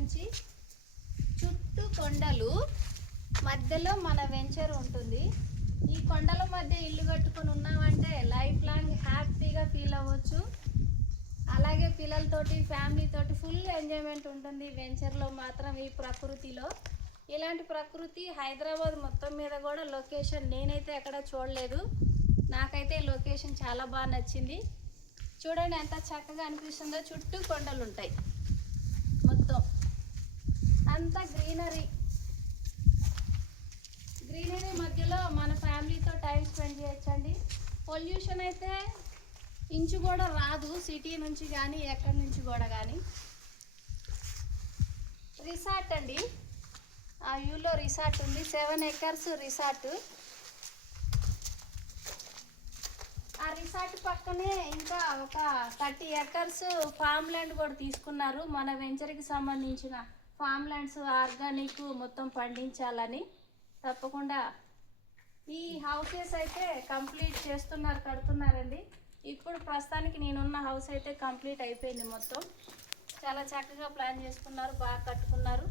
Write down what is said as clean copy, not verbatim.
నుంచి చుట్టూ కొండలు, మధ్యలో మన వెంచర్ ఉంటుంది. ఈ కొండల మధ్య ఇల్లు కట్టుకొని ఉన్నామంటే లైఫ్ లాంగ్ హ్యాపీగా ఫీల్ అవ్వచ్చు. అలాగే పిల్లలతోటి, ఫ్యామిలీతోటి ఫుల్ ఎంజాయ్మెంట్ ఉంటుంది వెంచర్లో మాత్రం. ఈ ప్రకృతిలో ఇలాంటి ప్రకృతి హైదరాబాద్ మొత్తం మీద కూడా లొకేషన్ నేనైతే ఎక్కడ చూడలేదు. నాకైతే లొకేషన్ చాలా బాగా నచ్చింది. చూడండి ఎంత చక్కగా అనిపిస్తుందో. చుట్టూ కొండలు ఉంటాయి, మొత్తం అంతా గ్రీనరీ మధ్యలో మన ఫ్యామిలీతో టైం స్పెండ్ చేయొచ్చండి. పొల్యూషన్ అయితే ఇంచు కూడా రాదు సిటీ నుంచి కానీ ఎక్కడి నుంచి కూడా కానీ. రిసార్ట్ అండి, ఆ వ్యూలో రిసార్ట్ ఉంది. 7 acres రిసార్ట్. ఆ రిసార్ట్ పక్కనే ఇంకా ఒక 30 acres ఫామ్ ల్యాండ్ కూడా తీసుకున్నారు. మన వెంచర్కి సంబంధించిన ఫామ్ ల్యాండ్స్ ఆర్గానిక్ మొత్తం పండించాలని. తప్పకుండా ఈ హౌసెస్ అయితే కంప్లీట్ చేస్తున్నారు, కడుతున్నారండి. ఇప్పుడు ప్రస్తుతానికి నేనున్న హౌస్ అయితే కంప్లీట్ అయిపోయింది మొత్తం. చాలా చక్కగా ప్లాన్ చేసుకున్నారు, బాగా కట్టుకున్నారు.